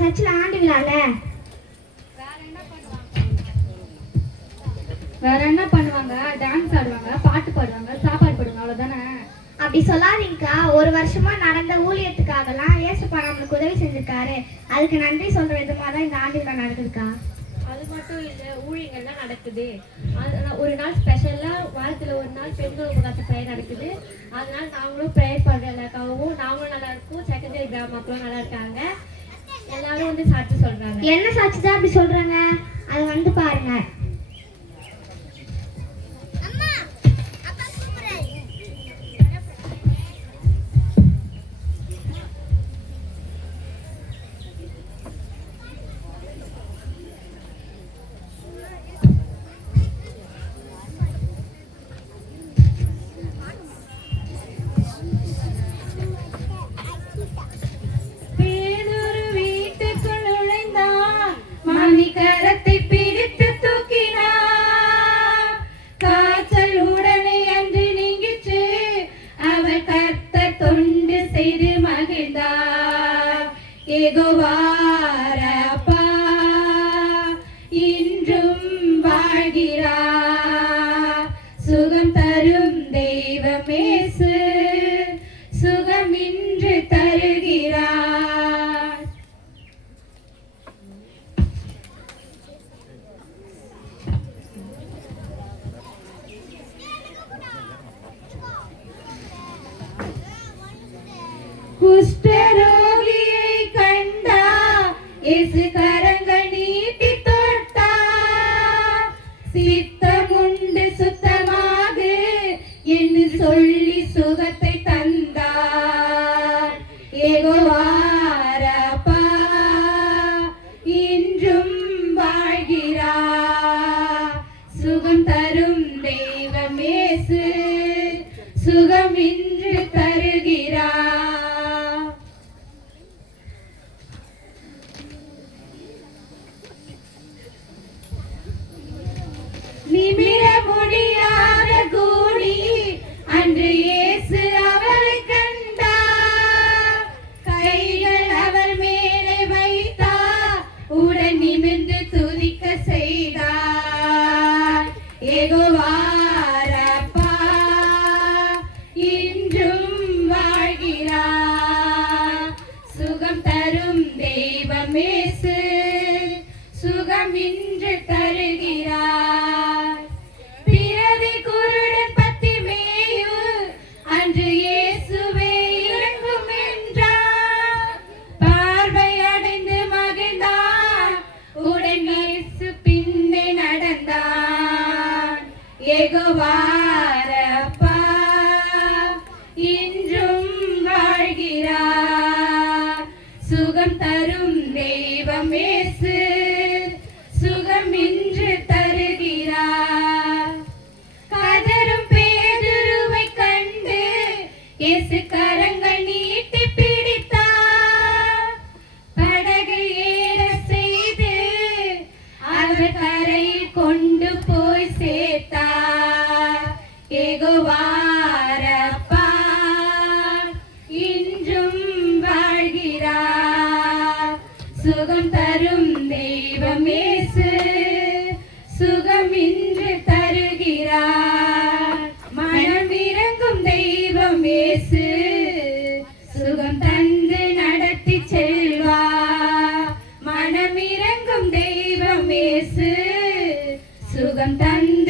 சர்ச்சில் ஆண்டு விழால வேற என்ன பண்ணுவாங்க? டான்ஸ் ஆடுவாங்க, பாட்டு பாடுவாங்க, சாப்பாடு போடுவாங்க, அவ்வளவுதானே? அப்படி சொல்லாதீங்கக்கா. ஒரு வருஷமா நடந்த ஊழியத்துக்காகலாம் ஏசப்பா நம்மளுக்கு உதவி செஞ்சிருக்காரு. அதுக்கு நன்றி சொல்ற விதமாக தான் இந்த ஆண்டு விழா நடக்குதுக்கா. அது மட்டும் இல்லை, ஊழியங்கள்லாம் நடக்குது. ஒரு நாள் ஸ்பெஷலாக வாரத்தில் ஒரு நாள் பெண்கள் உபகாச ப்ரேயர் நடக்குது. அதனால நாங்களும் ப்ரேயர் பண்ணுற எல்லாருக்காகவும் நாங்களும் நல்லா இருக்கோம். செகண்டரி கிராம மக்களும் நல்லா இருக்காங்க. எல்லாரும் வந்து சாட்சி சொல்றாங்க. என்ன சாட்சி தான் அப்படி சொல்றாங்க? அது வந்து பாருங்க. சுகம் தரும் தெய்வமேசு சுகமின்று தருகிறார். குஷ்டரோகியை கண்டா இயேசு கரங்கள் நீட்டி தொட்டா. சித்தமுண்டு சுத்தமாக என்று சொல்லி சுகத்தை தந்தார். யெகோவாரப்பா இன்றும் வாழ்கிறார். சுகம் தரும் தெய்வமேசு சுகம் இன்று தருகிறார். நிமிர முடியாத கூலி அன்று இயேசு அவரை கண்டார். கைகள் அவர் மேலே வைத்தார். உடன் நிமிர்ந்து துதிக்க செய்தார். யெகோவாரப்பா இன்றும் வாழ்கிறார். சுகம் தரும் தெய்வமேசு சுகம் இன்று தருகிறார். பிறவி குருடன் பத்தி மேயு அன்று இயேசுவே இறங்கும் என்றார். பார்வை அடைந்து மகிழ்ந்தார். உடன் இயேசு பின்னே நடந்தார். யெகோவாரப்பா இன்றும் வாழ்கிறார். சுகம் தரும் தெய்வமேசு சுகம் இன்று தருகிறார். கதரும் பேதுருவை கண்டு இயேசு கரங்கள் நீட்டி பிடித்தார். படகு ஏற செய்து அவர் கரையில் கொண்டு போய் சேர்த்தார். யெகோவாரப்பா இன்றும் வாழ்கிறார். சுகம் தரும் தெய்வமேசு சுகம் இன்று தருகிறார். மனம் இறங்கும் தெய்வமேசு சுகம் தந்து நடத்தி செல்வார். மனம் இறங்கும் தெய்வமேசு சுகம் தந்து